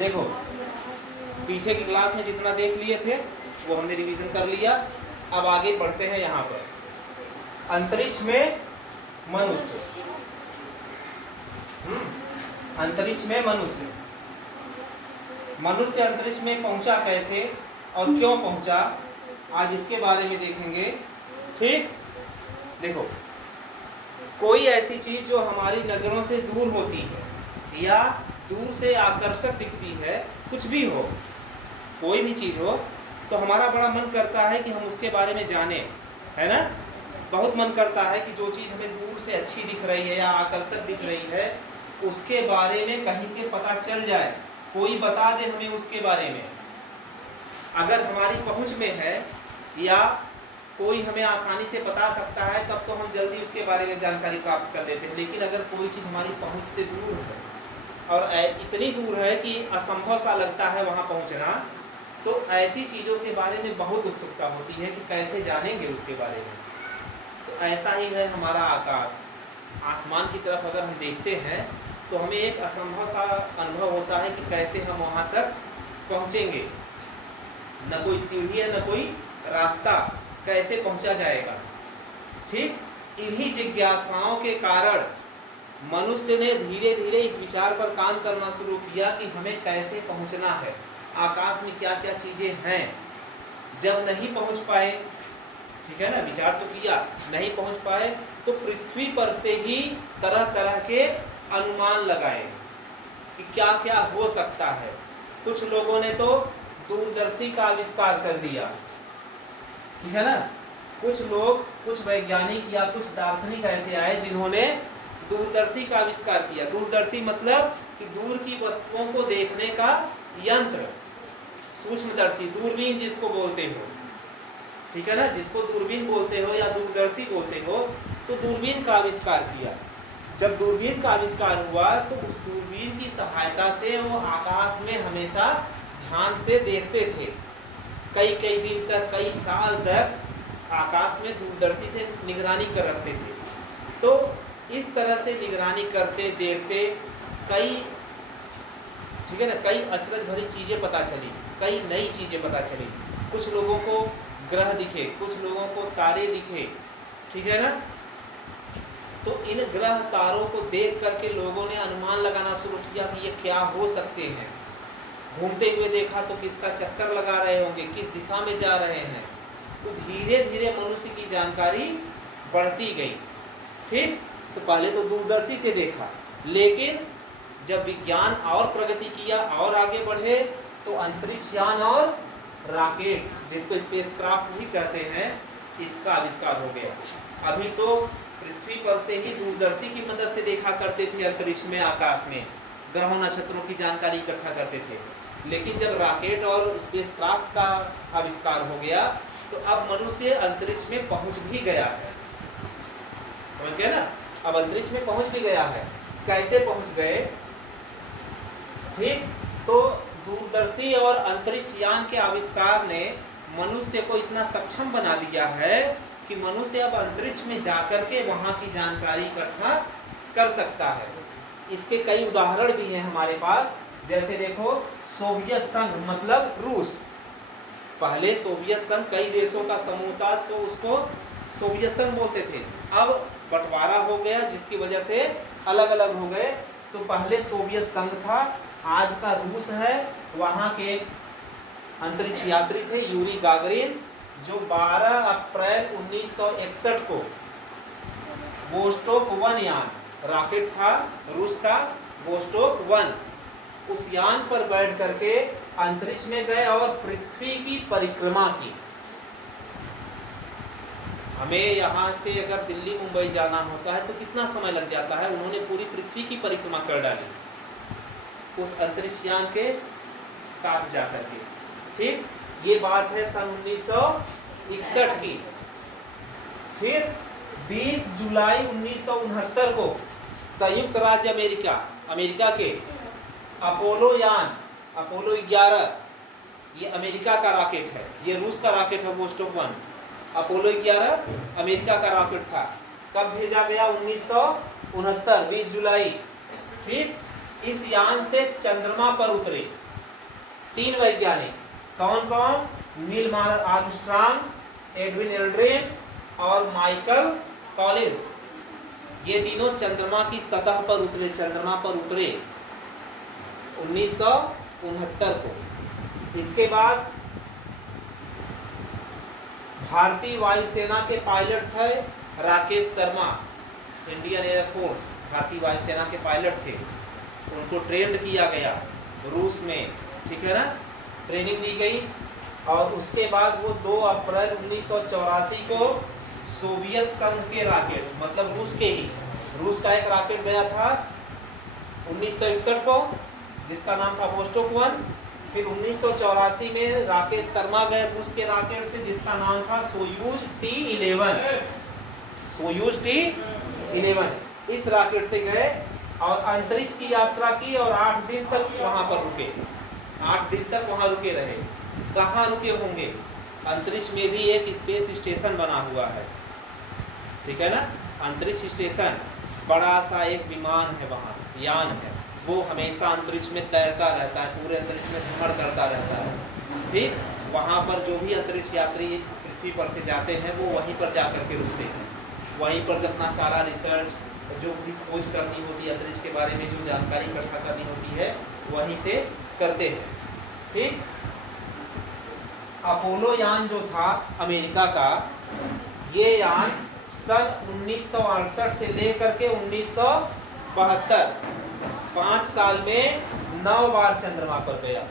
देखो पीछे की क्लास में जितना देख लिए थे वो हमने रिवीजन कर लिया। अब आगे बढ़ते हैं यहाँ पर अंतरिक्ष में मनुष्य। अंतरिक्ष में मनुष्य अंतरिक्ष में पहुंचा कैसे और क्यों पहुंचा, आज इसके बारे में देखेंगे। ठीक, देखो कोई ऐसी चीज जो हमारी नजरों से दूर होती है या दूर से आकर्षक दिखती है, कुछ भी हो, कोई भी चीज हो, तो हमारा बड़ा मन करता है कि हम उसके बारे में जानें, है ना। बहुत मन करता है कि जो चीज़ हमें दूर से अच्छी दिख रही है या आकर्षक दिख रही है उसके बारे में कहीं से पता चल जाए, कोई बता दे हमें उसके बारे में। अगर हमारी पहुंच में है या कोई हमें आसानी से बता सकता है तब तो हम जल्दी उसके बारे में जानकारी प्राप्त कर लेते हैं। लेकिन अगर कोई चीज़ हमारी पहुंच से दूर है और इतनी दूर है कि असंभव सा लगता है वहाँ पहुँचना, तो ऐसी चीज़ों के बारे में बहुत उत्सुकता होती है कि कैसे जानेंगे उसके बारे में। तो ऐसा ही है हमारा आकाश। आसमान की तरफ अगर हम देखते हैं तो हमें एक असंभव सा अनुभव होता है कि कैसे हम वहाँ तक पहुँचेंगे। न कोई सीढ़ी है न कोई रास्ता, कैसे पहुँचा जाएगा। ठीक, इन्हीं जिज्ञासाओं के कारण मनुष्य ने धीरे धीरे इस विचार पर काम करना शुरू किया कि हमें कैसे पहुँचना है, आकाश में क्या क्या चीज़ें हैं। जब नहीं पहुँच पाए, ठीक है ना, विचार तो किया, नहीं पहुँच पाए तो पृथ्वी पर से ही तरह तरह के अनुमान लगाए कि क्या क्या हो सकता है। कुछ लोगों ने तो दूरदर्शी का आविष्कार कर दिया, ठीक है ना। कुछ लोग, कुछ वैज्ञानिक या कुछ दार्शनिक ऐसे आए जिन्होंने दूरदर्शी का आविष्कार किया। दूरदर्शी मतलब कि दूर की वस्तुओं को देखने का यंत्र, सूक्ष्मदर्शी, दूरबीन जिसको बोलते हो, ठीक है ना, जिसको दूरबीन बोलते हो या दूरदर्शी बोलते हो। तो दूरबीन का आविष्कार किया। जब दूरबीन का आविष्कार हुआ तो उस दूरबीन की सहायता से वो आकाश में हमेशा ध्यान से देखते थे। कई कई दिन तक, कई साल तक आकाश में दूरदर्शी से निगरानी कर रखते थे। तो इस तरह से निगरानी करते देखते कई, ठीक है ना, कई अचरज भरी चीज़ें पता चली, कई नई चीज़ें पता चली। कुछ लोगों को ग्रह दिखे, कुछ लोगों को तारे दिखे, ठीक है ना। तो इन ग्रह तारों को देख करके लोगों ने अनुमान लगाना शुरू किया कि ये क्या हो सकते हैं। घूमते हुए देखा तो किसका चक्कर लगा रहे होंगे, किस दिशा में जा रहे हैं। तो धीरे धीरे मनुष्य की जानकारी बढ़ती गई। ठीक, तो पहले तो दूरदर्शी से देखा, लेकिन जब विज्ञान और प्रगति किया और आगे बढ़े तो अंतरिक्ष यान और रॉकेट, जिसको स्पेसक्राफ्ट भी कहते हैं, इसका आविष्कार हो गया। अभी तो पृथ्वी पर से ही दूरदर्शी की मदद से देखा करते थे अंतरिक्ष में, आकाश में ग्रहों नक्षत्रों की जानकारी इकट्ठा करते थे। लेकिन जब रॉकेट और स्पेसक्राफ्ट का आविष्कार हो गया तो अब मनुष्य अंतरिक्ष में पहुंच भी गया है। समझ गए ना, अब अंतरिक्ष में पहुंच भी गया है। कैसे पहुंच गए? ठीक, तो दूरदर्शी और अंतरिक्ष यान के आविष्कार ने मनुष्य को इतना सक्षम बना दिया है कि मनुष्य अब अंतरिक्ष में जाकर के वहाँ की जानकारी इकट्ठा कर सकता है। इसके कई उदाहरण भी हैं हमारे पास। जैसे देखो, सोवियत संघ मतलब रूस। पहले सोवियत संघ कई देशों का समूह था तो उसको सोवियत संघ बोलते थे। अब बंटवारा हो गया जिसकी वजह से अलग अलग हो गए। तो पहले सोवियत संघ था, आज का रूस है। वहाँ के अंतरिक्ष यात्री थे यूरी गागरिन, जो 12 अप्रैल 1961 को वोस्टोक 1 यान, रॉकेट था रूस का वोस्टोक 1, उस यान पर बैठ करके अंतरिक्ष में गए और पृथ्वी की परिक्रमा की। हमें यहाँ से अगर दिल्ली मुंबई जाना होता है तो कितना समय लग जाता है, उन्होंने पूरी पृथ्वी की परिक्रमा कर डाली उस अंतरिक्ष यान के साथ जाकर के। ठीक, ये बात है सन 1961 की। फिर 20 जुलाई 1969 को संयुक्त राज्य अमेरिका के अपोलो यान, अपोलो 11, ये अमेरिका का रॉकेट है, ये रूस का रॉकेट है वोस्टोक 1। अपोलो 11 अमेरिका का रॉकेट था। कब भेजा गया? 1969 20 जुलाई। ठीक, इस यान से चंद्रमा पर उतरे 3 वैज्ञानिक, कौन कौन? नील आर्मस्ट्रांग, एडविन एल्ड्रिन और माइकल कॉलिंस। ये तीनों चंद्रमा की सतह पर उतरे, चंद्रमा पर उतरे 1969 को। इसके बाद भारतीय वायुसेना के पायलट थे राकेश शर्मा, इंडियन एयरफोर्स, भारतीय वायुसेना के पायलट थे। उनको ट्रेंड किया गया रूस में, ठीक है ना, ट्रेनिंग दी गई। और उसके बाद वो 2 अप्रैल 1984 को सोवियत संघ के रॉकेट, मतलब रूस के ही, रूस का एक रॉकेट गया था 1961 को, जिसका नाम था वोस्टोक 1। फिर 1984 में राकेश शर्मा गए रूस के रॉकेट से, जिसका नाम था सोयूज T-11, सोयूज T-11। इस रॉकेट से गए और अंतरिक्ष की यात्रा की और 8 दिन तक वहां पर रुके, 8 दिन तक वहां रुके रहे। कहाँ रुके होंगे? अंतरिक्ष में भी एक स्पेस स्टेशन बना हुआ है, ठीक है ना, अंतरिक्ष स्टेशन, बड़ा सा एक विमान है वहाँ, यान है, वो हमेशा अंतरिक्ष में तैरता रहता है, पूरे अंतरिक्ष में भ्रमण करता रहता है। ठीक, वहाँ पर जो भी अंतरिक्ष यात्री पृथ्वी पर से जाते हैं वो वहीं पर जा कर के रुकते हैं। वहीं पर अपना सारा रिसर्च, जो भी खोज करनी होती है अंतरिक्ष के बारे में, जो जानकारी इकट्ठा करनी होती है, वहीं से करते हैं। ठीक, अपोलो यान जो था अमेरिका का, ये यान सन 1968 से लेकर के 1972, 5 साल में 9 बार चंद्रमा पर गया।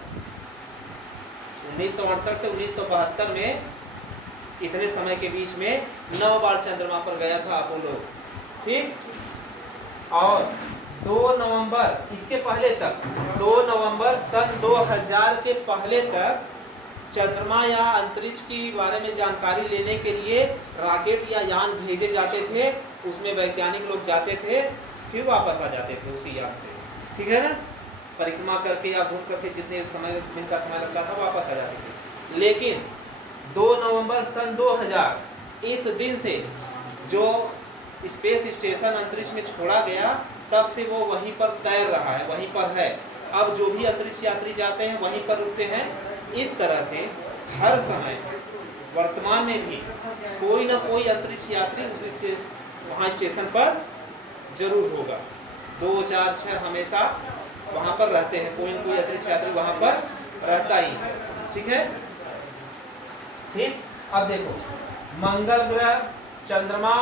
1968 से 1972 में, इतने समय के बीच में 9 बार चंद्रमा पर गया था अपोलो। ठीक, और 2 नवंबर, इसके पहले तक 2 नवंबर सन 2000 के पहले तक चंद्रमा या अंतरिक्ष की बारे में जानकारी लेने के लिए रॉकेट या यान भेजे जाते थे। उसमें वैज्ञानिक लोग जाते थे, फिर वापस आ जाते थे उसी यान से, ठीक है ना, परिक्रमा करके या घूम करके जितने समय, दिन का समय लगता था, वापस आ जाते थे। लेकिन 2 नवंबर सन 2000, इस दिन से जो स्पेस स्टेशन अंतरिक्ष में छोड़ा गया, तब से वो वहीं पर तैर रहा है, वहीं पर है। अब जो भी अंतरिक्ष यात्री जाते हैं वहीं पर रुकते हैं। इस तरह से हर समय वर्तमान में भी कोई ना कोई अंतरिक्ष यात्री उस वहाँ स्टेशन पर जरूर होगा। 2, 4, 6 हमेशा वहाँ पर रहते हैं, कोई ना कोई अंतरिक्ष यात्री वहाँ पर रहता ही है। ठीक है, ठीक। अब देखो, मंगल ग्रह, चंद्रमा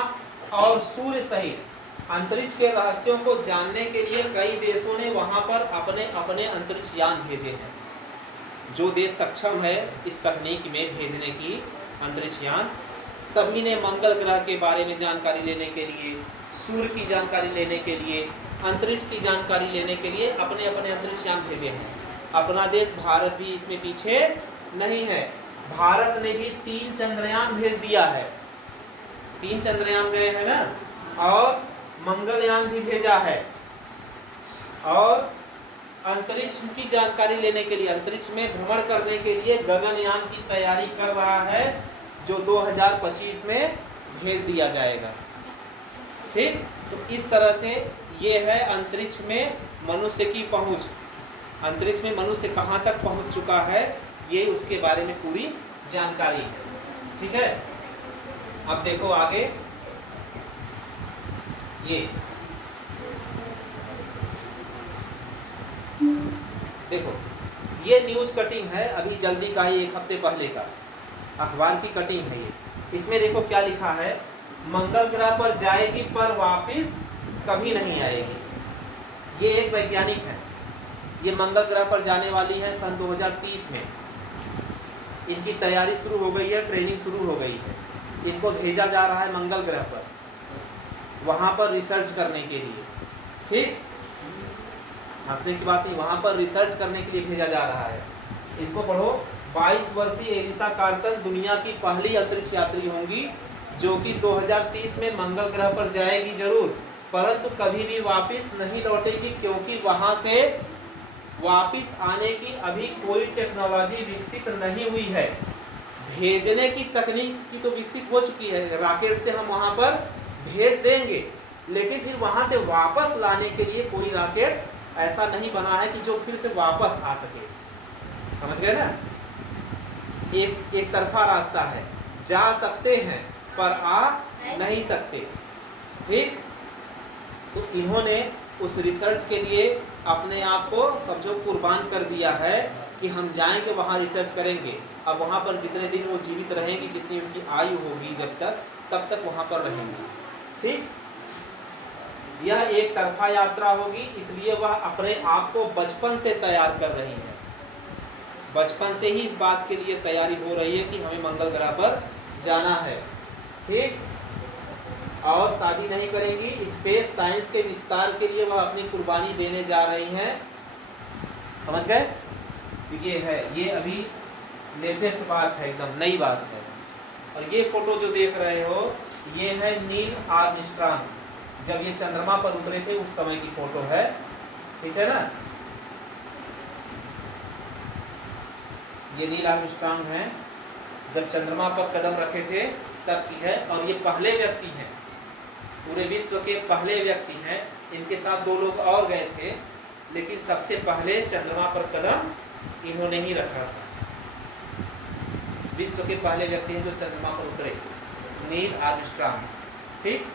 और सूर्य सहित अंतरिक्ष के रहस्यों को जानने के लिए कई देशों ने वहाँ पर अपने अपने अंतरिक्ष यान भेजे हैं। जो देश सक्षम है इस तकनीक में भेजने की अंतरिक्ष यान, सभी ने मंगल ग्रह के बारे में जानकारी लेने के लिए, सूर्य की जानकारी लेने के लिए, अंतरिक्ष की जानकारी लेने के लिए अपने अपने अंतरिक्ष यान भेजे हैं। अपना देश भारत भी इसमें पीछे नहीं है। भारत ने भी 3 चंद्रयान भेज दिया है, 3 चंद्रयान गए हैं ना, और मंगलयान भी भेजा है। और अंतरिक्ष की जानकारी लेने के लिए, अंतरिक्ष में भ्रमण करने के लिए गगनयान की तैयारी कर रहा है, जो 2025 में भेज दिया जाएगा। ठीक, तो इस तरह से ये है अंतरिक्ष में मनुष्य की पहुंच, अंतरिक्ष में मनुष्य कहाँ तक पहुंच चुका है, ये उसके बारे में पूरी जानकारी है। ठीक है, अब देखो आगे, ये देखो, ये न्यूज़ कटिंग है, अभी जल्दी का ही, 1 हफ्ते पहले का अखबार की कटिंग है ये। इसमें देखो क्या लिखा है, मंगल ग्रह पर जाएगी पर वापस कभी नहीं आएगी। ये एक वैज्ञानिक है, ये मंगल ग्रह पर जाने वाली है सन 2030 में। इनकी तैयारी शुरू हो गई है, ट्रेनिंग शुरू हो गई है। इनको भेजा जा रहा है मंगल ग्रह पर, वहाँ पर रिसर्च करने के लिए। ठीक, हंसने की बात नहीं, वहाँ पर रिसर्च करने के लिए भेजा जा रहा है। इनको पढ़ो, 22 वर्षीय एलिसा कार्सन दुनिया की पहली अंतरिक्ष यात्री होंगी, जो कि 2030 में मंगल ग्रह पर जाएगी जरूर, परंतु कभी भी वापस नहीं लौटेगी, क्योंकि वहाँ से वापस आने की अभी कोई टेक्नोलॉजी विकसित नहीं हुई है। भेजने की तकनीक की तो विकसित हो चुकी है, रॉकेट से हम वहाँ पर भेज देंगे, लेकिन फिर वहाँ से वापस लाने के लिए कोई रॉकेट ऐसा नहीं बना है कि जो फिर से वापस आ सके। समझ गए ना, एक तरफा रास्ता है, जा सकते हैं पर आ नहीं सकते। ठीक, तो इन्होंने उस रिसर्च के लिए अपने आप को समझो कुर्बान कर दिया है कि हम जाएंगे वहाँ रिसर्च करेंगे। अब वहाँ पर जितने दिन वो जीवित रहेंगी, जितनी उनकी आयु होगी जब तक, तब तक वहाँ पर रहेंगे। ठीक, यह एक तरफा यात्रा होगी, इसलिए वह अपने आप को बचपन से तैयार कर रही है। बचपन से ही इस बात के लिए तैयारी हो रही है कि हमें मंगल ग्रह पर जाना है। ठीक, और शादी नहीं करेंगी, स्पेस साइंस के विस्तार के लिए वह अपनी कुर्बानी देने जा रही हैं। समझ गए? तो ये है, ये अभी लेटेस्ट बात है, एकदम नई बात है। और ये फोटो जो देख रहे हो, ये है नील आर्मस्ट्रांग, जब ये चंद्रमा पर उतरे थे उस समय की फोटो है। ठीक है ना, ये नील आर्मस्ट्रांग है, जब चंद्रमा पर कदम रखे थे तब की है। और ये पहले व्यक्ति हैं, पूरे विश्व के पहले व्यक्ति हैं। इनके साथ 2 लोग और गए थे, लेकिन सबसे पहले चंद्रमा पर कदम इन्होंने ही रखा था। विश्व के पहले व्यक्ति हैं जो चंद्रमा पर उतरे, नील आर्मस्ट्रांग। ठीक,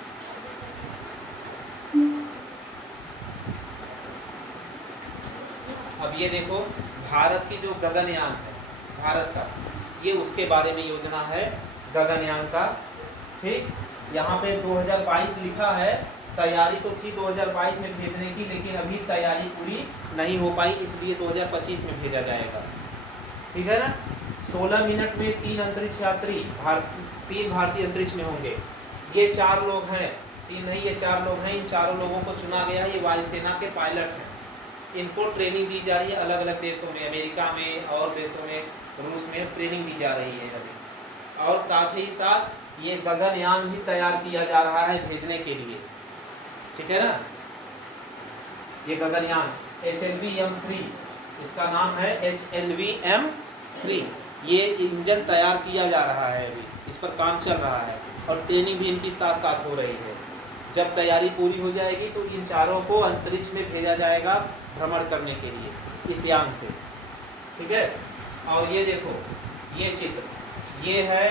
अब ये देखो भारत की जो गगनयान है, भारत का, ये उसके बारे में योजना है गगनयान का। ठीक, यहाँ पे 2022 लिखा है, तैयारी तो थी 2022 में भेजने की, लेकिन अभी तैयारी पूरी नहीं हो पाई, इसलिए 2025 में भेजा जाएगा। ठीक है ना, 16 मिनट में 3 अंतरिक्ष यात्री 3 भारतीय अंतरिक्ष में होंगे। ये 4 लोग हैं, 3 नहीं, ये 4 लोग हैं। इन चारों लोगों को चुना गया, ये वायुसेना के पायलट हैं। इनको ट्रेनिंग दी जा रही है अलग अलग देशों में, अमेरिका में और देशों में, रूस में ट्रेनिंग दी जा रही है अभी। और साथ ही साथ ये गगनयान भी तैयार किया जा रहा है भेजने के लिए। ठीक है ना, ये गगनयान HLV-M3, इसका नाम है HLV-M3। ये इंजन तैयार किया जा रहा है, अभी इस पर काम चल रहा है और ट्रेनिंग भी इनकी साथ साथ हो रही है। जब तैयारी पूरी हो जाएगी तो इन चारों को अंतरिक्ष में भेजा जाएगा भ्रमण करने के लिए इस यान से। ठीक है, और ये देखो, ये चित्र, ये है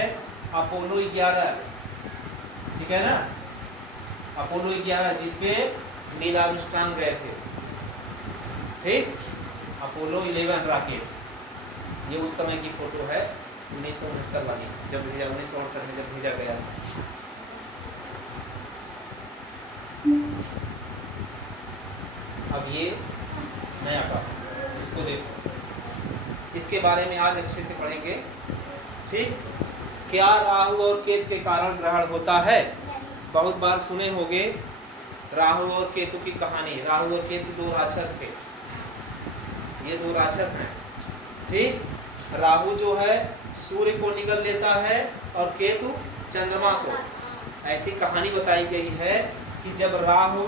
अपोलो 11। ठीक है ना, अपोलो 11 जिसपे नील आर्मस्ट्रांग गए थे। ठीक, अपोलो 11 रॉकेट, ये उस समय की फोटो है 1969 वाली, जब 1968 में जब भेजा गया था। अब ये नया का, इसको देखो, इसके बारे में आज अच्छे से पढ़ेंगे। ठीक, क्या राहु और केतु के कारण ग्रहण होता है? बहुत बार सुने होंगे राहु और केतु की कहानी। राहु और केतु 2 राक्षस थे, ये 2 राक्षस हैं। ठीक, राहु जो है सूर्य को निगल लेता है और केतु चंद्रमा को। ऐसी कहानी बताई गई है कि जब राहु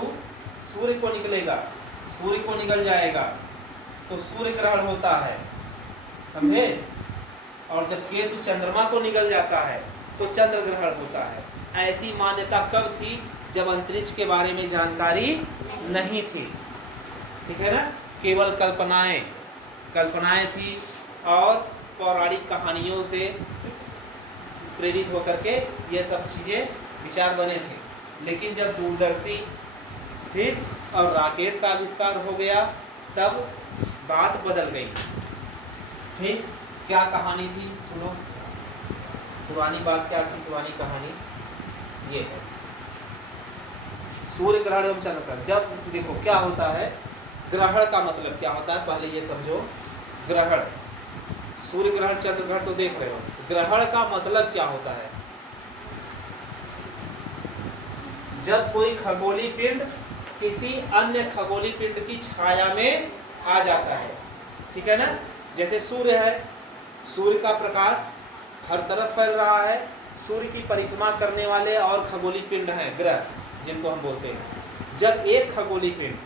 सूर्य को निकलेगा, सूर्य को निगल जाएगा तो सूर्य ग्रहण होता है, समझे? और जब केतु चंद्रमा को निगल जाता है तो चंद्र ग्रहण होता है। ऐसी मान्यता कब थी? जब अंतरिक्ष के बारे में जानकारी नहीं थी। ठीक है ना, केवल कल्पनाएं थी और पौराणिक कहानियों से प्रेरित होकर के ये सब चीज़ें विचार बने थे। लेकिन जब दूरदर्शी, ठीक, और रॉकेट का आविष्कार हो गया तब बात बदल गई। ठीक, क्या कहानी थी सुनो, पुरानी बात क्या थी, पुरानी कहानी ये है, सूर्य ग्रहण एवं चंद्र ग्रहण। जब देखो क्या होता है, ग्रहण का मतलब क्या होता है पहले ये समझो। ग्रहण, सूर्य ग्रहण, चंद्र ग्रहण तो देख रहे हो, ग्रहण का मतलब क्या होता है? जब कोई खगोलीय पिंड किसी अन्य खगोलीय पिंड की छाया में आ जाता है। ठीक है ना, जैसे सूर्य है, सूर्य का प्रकाश हर तरफ फैल रहा है, सूर्य की परिक्रमा करने वाले और खगोलीय पिंड हैं, ग्रह जिनको हम बोलते हैं। जब एक खगोलीय पिंड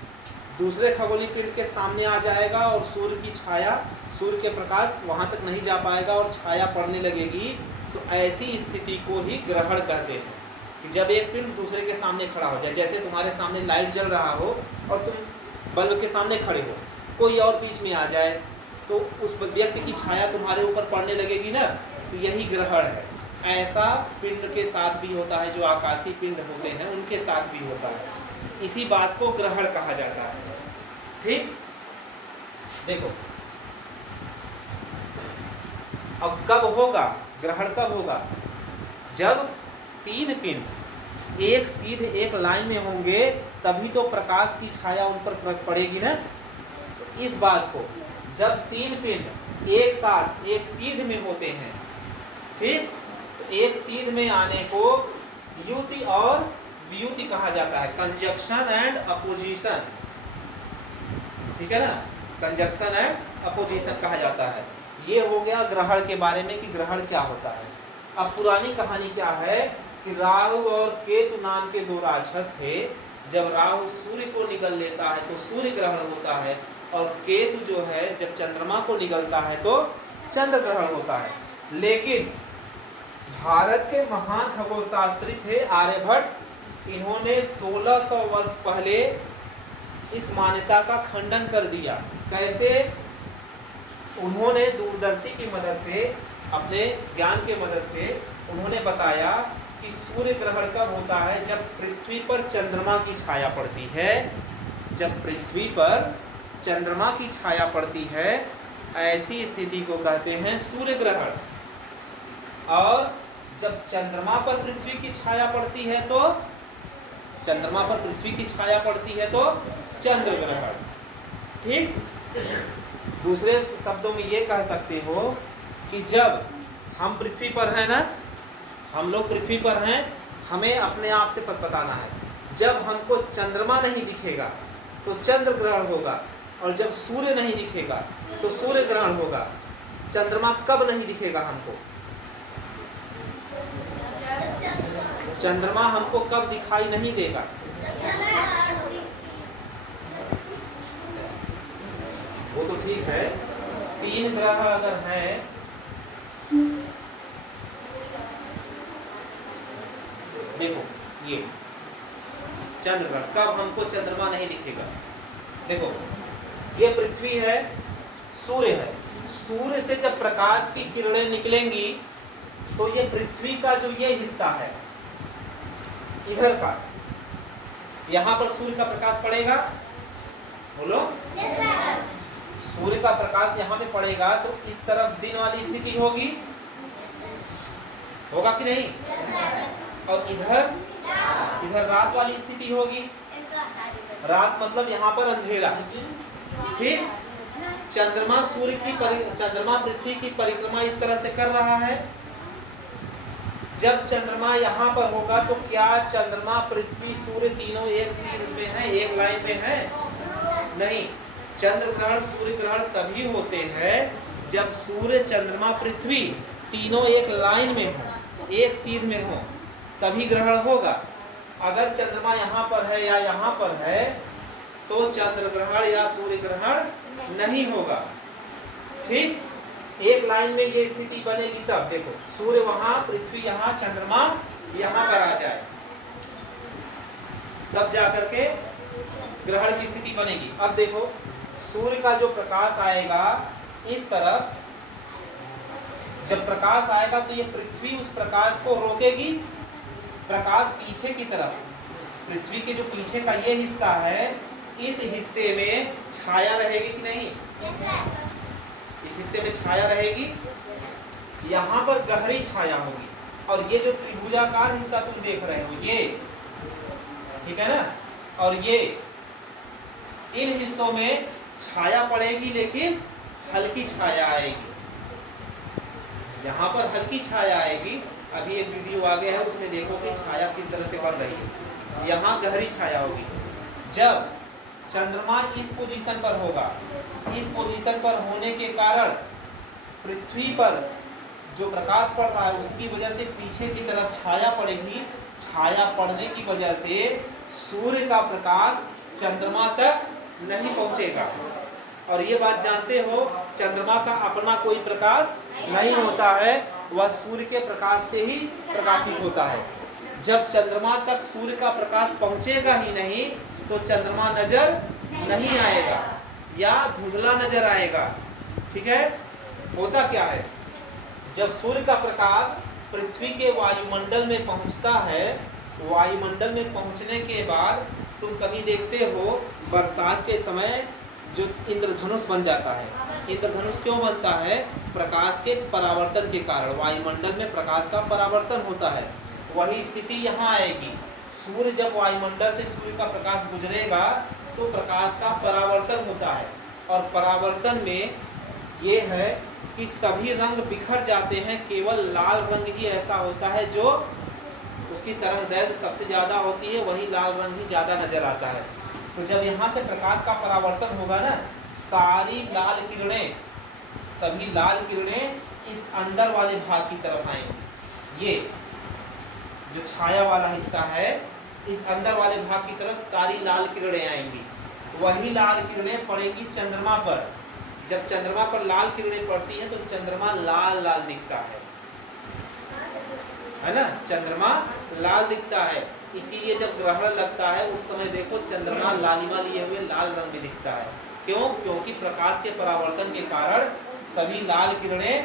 दूसरे खगोलीय पिंड के सामने आ जाएगा और सूर्य की छाया, सूर्य के प्रकाश वहाँ तक नहीं जा पाएगा और छाया पड़ने लगेगी, तो ऐसी स्थिति को ही ग्रहण कहते हैं। कि जब एक पिंड दूसरे के सामने खड़ा हो जाए, जैसे तुम्हारे सामने लाइट जल रहा हो और तुम बल्ब के सामने खड़े हो, कोई और बीच में आ जाए तो उस व्यक्ति की छाया तुम्हारे ऊपर पड़ने लगेगी ना, तो यही ग्रहण है। ऐसा पिंड के साथ भी होता है, जो आकाशीय पिंड होते हैं उनके साथ भी होता है। इसी बात को ग्रहण कहा जाता है। ठीक, देखो अब कब होगा ग्रहण, कब होगा? जब तीन पिंड एक सीधे एक लाइन में होंगे, तभी तो प्रकाश की छाया उन पर पड़ेगी ना। तो इस बात को, जब तीन पिंड एक साथ एक सीध में होते हैं, ठीक, तो एक सीध में आने को युति और वियुति कहा जाता है, कंजक्शन एंड अपोजिशन। ठीक है ना, कंजक्शन एंड अपोजिशन कहा जाता है। ये हो गया ग्रहण के बारे में कि ग्रहण क्या होता है। अब पुरानी कहानी क्या है कि राहु और केतु नाम के दो राक्षस थे। जब राहु सूर्य को निगल लेता है तो सूर्य ग्रहण होता है, और केतु जो है जब चंद्रमा को निगलता है तो चंद्र ग्रहण होता है। लेकिन भारत के महान खगोलशास्त्री थे आर्यभट्ट, इन्होंने 1600 वर्ष पहले इस मान्यता का खंडन कर दिया। कैसे? उन्होंने दूरदर्शी की मदद से, अपने ज्ञान के मदद से उन्होंने बताया कि सूर्य ग्रहण कब होता है? जब पृथ्वी पर चंद्रमा की छाया पड़ती है। जब पृथ्वी पर चंद्रमा की छाया पड़ती है, ऐसी स्थिति को कहते हैं सूर्य ग्रहण। और जब चंद्रमा पर पृथ्वी की छाया पड़ती है तो चंद्रमा पर पृथ्वी की छाया पड़ती है तो चंद्र ग्रहण। ठीक, दूसरे शब्दों में ये कह सकते हो कि जब हम पृथ्वी पर हैं ना, हम लोग पृथ्वी पर हैं, हमें अपने आप से बताना है, जब हमको चंद्रमा नहीं दिखेगा तो चंद्र ग्रहण होगा, और जब सूर्य नहीं दिखेगा तो सूर्य ग्रहण होगा। चंद्रमा कब नहीं दिखेगा हमको? चंद्रमा हमको कब दिखाई नहीं देगा? वो तो ठीक है, तीन ग्रह अगर हैं, देखो ये चंद्र ग्रहण कब हमको चंद्रमा नहीं दिखेगा? देखो ये पृथ्वी है, सूर्य है, सूर्य से जब प्रकाश की किरणें निकलेंगी तो ये पृथ्वी का जो ये हिस्सा है इधर का, यहाँ पर सूर्य का प्रकाश पड़ेगा, बोलो सूर्य का प्रकाश यहाँ पे पड़ेगा तो इस तरफ दिन वाली स्थिति होगी, होगा कि नहीं? और इधर इधर रात वाली स्थिति होगी। रात मतलब यहाँ पर अंधेरा। फिर चंद्रमा चंद्रमा पृथ्वी की परिक्रमा इस तरह से कर रहा है। जब चंद्रमा यहाँ पर होगा तो क्या चंद्रमा पृथ्वी सूर्य तीनों एक सीध में है, एक लाइन में है? नहीं। चंद्र ग्रहण सूर्य ग्रहण तभी होते हैं जब सूर्य चंद्रमा पृथ्वी तीनों एक लाइन में हो, एक सीध में हो, तभी ग्रहण होगा। अगर चंद्रमा यहाँ पर है या यहाँ पर है तो चंद्र ग्रहण या सूर्य ग्रहण नहीं होगा। ठीक, एक लाइन में ये स्थिति बनेगी तब देखो, सूर्य वहां, पृथ्वी यहाँ, चंद्रमा यहाँ पर आ जाए, तब जाकर के ग्रहण की स्थिति बनेगी। अब देखो सूर्य का जो प्रकाश आएगा इस तरफ, जब प्रकाश आएगा तो ये पृथ्वी उस प्रकाश को रोकेगी। प्रकाश पीछे की तरफ, पृथ्वी के जो पीछे का ये हिस्सा है, इस हिस्से में छाया रहेगी कि नहीं? इस हिस्से में छाया रहेगी, यहाँ पर गहरी छाया होगी। और ये जो त्रिभुजाकार हिस्सा तुम देख रहे हो ये, ठीक है ना, और ये इन हिस्सों में छाया पड़ेगी लेकिन हल्की छाया आएगी। यहाँ पर हल्की छाया आएगी। अभी एक वीडियो आ गया है उसमें देखो कि छाया किस तरह से बन रही है। यहाँ गहरी छाया होगी। जब चंद्रमा इस पोजीशन पर होगा, इस पोजीशन पर होने के कारण पृथ्वी पर जो प्रकाश पड़ रहा है उसकी वजह से पीछे की तरफ छाया पड़ेगी। छाया पड़ने की वजह से सूर्य का प्रकाश चंद्रमा तक नहीं पहुंचेगा। और ये बात जानते हो, चंद्रमा का अपना कोई प्रकाश नहीं होता है, वह सूर्य के प्रकाश से ही प्रकाशित होता है। जब चंद्रमा तक सूर्य का प्रकाश पहुंचेगा ही नहीं तो चंद्रमा नजर नहीं आएगा या धुंधला नजर आएगा। ठीक है। होता क्या है, जब सूर्य का प्रकाश पृथ्वी के वायुमंडल में पहुंचता है, वायुमंडल में पहुंचने के बाद तुम कभी देखते हो बरसात के समय जो इंद्रधनुष बन जाता है। इंद्रधनुष क्यों बनता है? प्रकाश के परावर्तन के कारण, वायुमंडल में प्रकाश का परावर्तन होता है। वही स्थिति यहाँ आएगी। सूर्य जब वायुमंडल से सूर्य का प्रकाश गुजरेगा तो प्रकाश का परावर्तन होता है, और परावर्तन में ये है कि सभी रंग बिखर जाते हैं, केवल लाल रंग ही ऐसा होता है जो उसकी तरंग दैर्घ्य सबसे ज़्यादा होती है, वही लाल रंग ही ज़्यादा नजर आता है। तो जब यहाँ से प्रकाश का परावर्तन होगा ना, सारी लाल किरणें, सभी लाल किरणें इस अंदर वाले भाग की तरफ आएंगी। ये जो छाया वाला हिस्सा है, इस अंदर वाले भाग की तरफ सारी लाल किरणें आएंगी। वही लाल किरणें पड़ेंगी चंद्रमा पर। जब चंद्रमा पर लाल किरणें पड़ती हैं तो चंद्रमा लाल लाल दिखता है ना, चंद्रमा लाल दिखता है। इसीलिए जब ग्रहण लगता है उस समय देखो चंद्रमा लालिमा लिए हुए लाल रंग में दिखता है। क्यों? क्योंकि प्रकाश के परावर्तन के कारण सभी लाल किरणें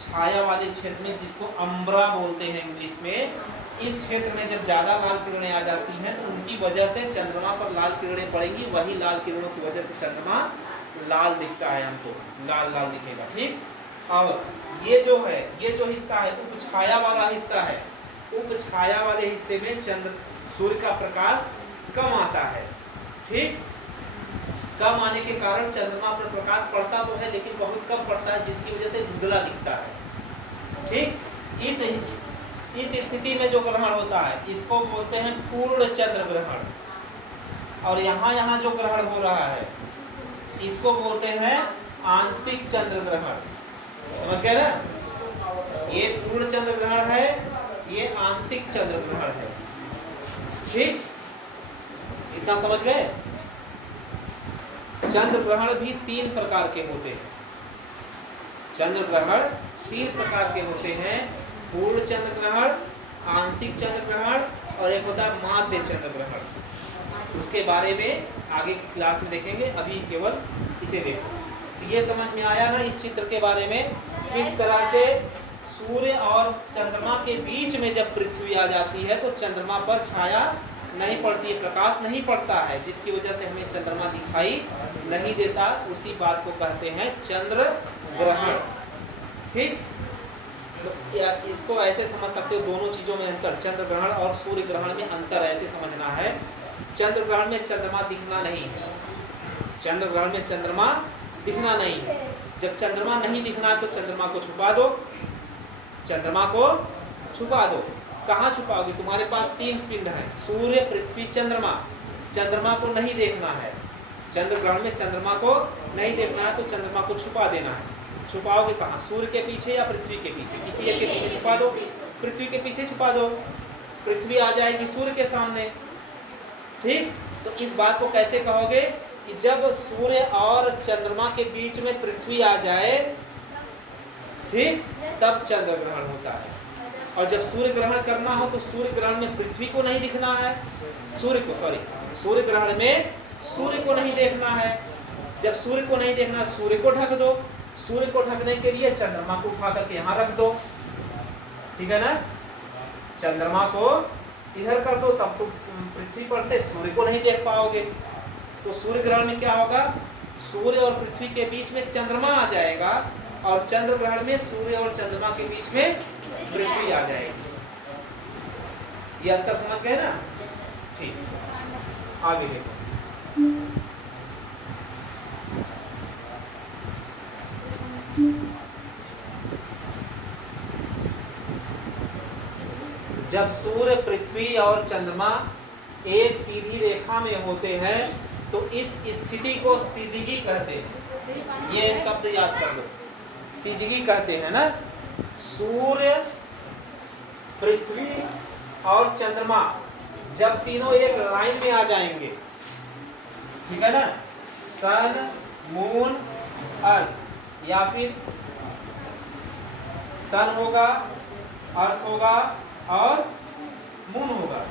छाया वाले क्षेत्र में, जिसको अम्ब्रा बोलते हैं इंग्लिश में, इस क्षेत्र में जब ज़्यादा लाल किरणें आ जाती हैं तो उनकी वजह से चंद्रमा पर लाल किरणें पड़ेंगी। वही लाल किरणों की वजह से चंद्रमा लाल दिखता है, हमको लाल लाल दिखेगा। ठीक। अब ये जो है, ये जो हिस्सा है उपछाया वाला हिस्सा है। उपछाया वाले हिस्से में सूर्य का प्रकाश कम आता है। ठीक। कम आने के कारण चंद्रमा पर प्रकाश पड़ता तो है लेकिन बहुत कम पड़ता है, जिसकी वजह से धुंधला दिखता है। ठीक। इस स्थिति में जो ग्रहण होता है इसको बोलते हैं पूर्ण चंद्र ग्रहण। और यहाँ जो ग्रहण हो रहा है इसको बोलते हैं आंशिक चंद्र ग्रहण। समझ गए ना? ये पूर्ण चंद्र ग्रहण है, ये आंशिक चंद्र ग्रहण है। ठीक, इतना समझ गए? चंद्र ग्रहण भी 3 प्रकार के होते हैं। चंद्र ग्रहण 3 प्रकार के होते हैं, पूर्ण चंद्र ग्रहण, आंशिक चंद्र ग्रहण और एक होता है माध्य चंद्र ग्रहण। उसके बारे में आगे की क्लास में देखेंगे, अभी केवल इसे देखो। तो ये समझ में आया ना इस चित्र के बारे में, किस तरह से सूर्य और चंद्रमा के बीच में जब पृथ्वी आ जाती है तो चंद्रमा पर छाया नहीं पड़ती है, प्रकाश नहीं पड़ता है, जिसकी वजह से हमें चंद्रमा दिखाई नहीं देता। उसी बात को कहते हैं चंद्र ग्रहण। ठीक, तो इसको ऐसे समझ सकते हो, दोनों चीज़ों में अंतर, चंद्र ग्रहण और सूर्य ग्रहण में अंतर ऐसे समझना है। चंद्र ग्रहण में चंद्रमा दिखना नहीं है, चंद्र ग्रहण में चंद्रमा दिखना नहीं है। जब चंद्रमा नहीं दिखना है तो चंद्रमा को छुपा दो, चंद्रमा को छुपा दो। कहाँ छुपाओगे? तुम्हारे पास 3 पिंड हैं, सूर्य, पृथ्वी, चंद्रमा। चंद्रमा को नहीं देखना है, चंद्र ग्रहण में चंद्रमा को नहीं देखना है तो चंद्रमा को छुपा देना है। छुपाओगे कहाँ? सूर्य के पीछे या पृथ्वी के पीछे? किसी एक के पीछे छुपा दो, पृथ्वी के पीछे छुपा दो, पृथ्वी आ जाएगी सूर्य के सामने। ठीक, तो इस बात को कैसे कहोगे कि जब सूर्य और चंद्रमा के बीच में पृथ्वी आ जाए, ठीक, तब चंद्र ग्रहण होता है। और जब सूर्य ग्रहण करना हो तो सूर्य ग्रहण में पृथ्वी को नहीं दिखना है, सूर्य ग्रहण में सूर्य को नहीं देखना है। जब सूर्य को नहीं देखना, सूर्य को ढक दो। सूर्य को ढकने के लिए चंद्रमा को उठा करके यहाँ रख दो, ठीक है ना? चंद्रमा को इधर कर दो, तब तो पृथ्वी पर से सूर्य को नहीं देख पाओगे। तो सूर्य ग्रहण में क्या होगा? सूर्य और पृथ्वी के बीच में चंद्रमा आ जाएगा और चंद्र ग्रहण में सूर्य और चंद्रमा के बीच में पृथ्वी आ जाएगी। ये अंतर समझ गए ना? ठीक, आगे देखो। जब सूर्य, पृथ्वी और चंद्रमा एक सीधी रेखा में होते हैं तो इस स्थिति को सिजगी कहते हैं। ये शब्द याद कर लो, सिजगी कहते हैं ना। सूर्य, पृथ्वी और चंद्रमा जब तीनों एक लाइन में आ जाएंगे, ठीक है ना, सन, मून, अर्थ, या फिर सन होगा, अर्थ होगा और मून होगा।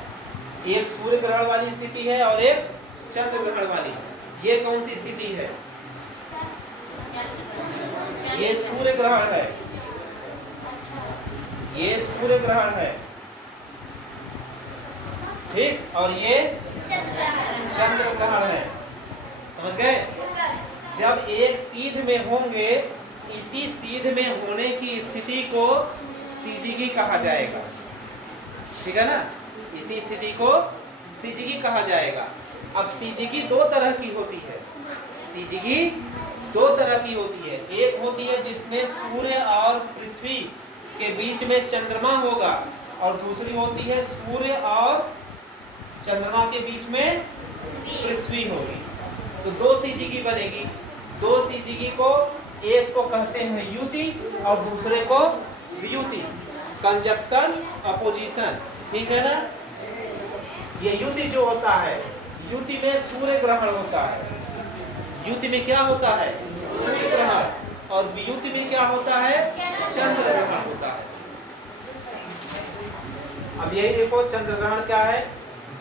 एक सूर्य ग्रहण वाली स्थिति है और एक चंद्र ग्रहण वाली। ये कौन सी स्थिति है? ये सूर्य ग्रहण है, ये सूर्य ग्रहण है, ठीक, और ये चंद्र ग्रहण है। समझ गए? जब एक सीध में होंगे, इसी सीध में होने की स्थिति को सीजीगी कहा जाएगा, ठीक है ना? इसी स्थिति को सीजीगी कहा जाएगा। अब सीजीगी दो तरह की होती है, सीजीगी दो तरह की होती है। एक होती है जिसमें सूर्य और पृथ्वी के बीच में चंद्रमा होगा, और दूसरी होती है सूर्य और चंद्रमा के बीच में पृथ्वी होगी। तो दो सीजीगी बनेगी। दो सीजीगी को, एक को कहते हैं युति और दूसरे को वियुति, कंजक्शन अपोजिशन, ठीक है ना? ये युति जो होता है, युति में सूर्य ग्रहण होता है। युति में क्या होता है? सूर्य ग्रहण। और वियुति में क्या होता है? चंद्र ग्रहण होता है। अब यही देखो, चंद्र ग्रहण क्या है?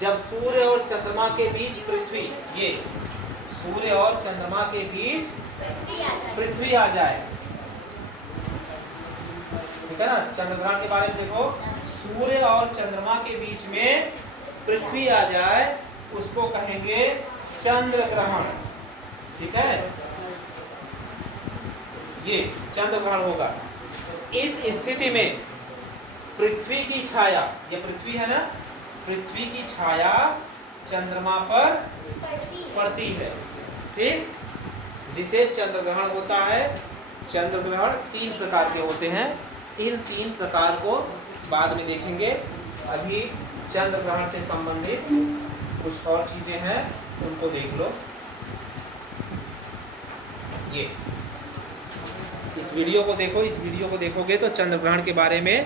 जब सूर्य और चंद्रमा के बीच पृथ्वी, ये सूर्य और चंद्रमा के बीच पृथ्वी आ जाए, ठीक है ना? चंद्र ग्रहण के बारे में देखो, सूर्य और चंद्रमा के बीच में पृथ्वी आ जाए, उसको कहेंगे चंद्र ग्रहण, ठीक है? ये चंद्र ग्रहण होगा। इस स्थिति में पृथ्वी की छाया, ये पृथ्वी है ना, पृथ्वी की छाया चंद्रमा पर पड़ती है, ठीक, जिसे चंद्र ग्रहण होता है। चंद्र ग्रहण 3 प्रकार के होते हैं। इन 3 प्रकार को बाद में देखेंगे। अभी चंद्र ग्रहण से संबंधित कुछ और चीजें हैं, उनको देख लो। ये इस वीडियो को देखो, इस वीडियो को देखोगे तो चंद्र ग्रहण के बारे में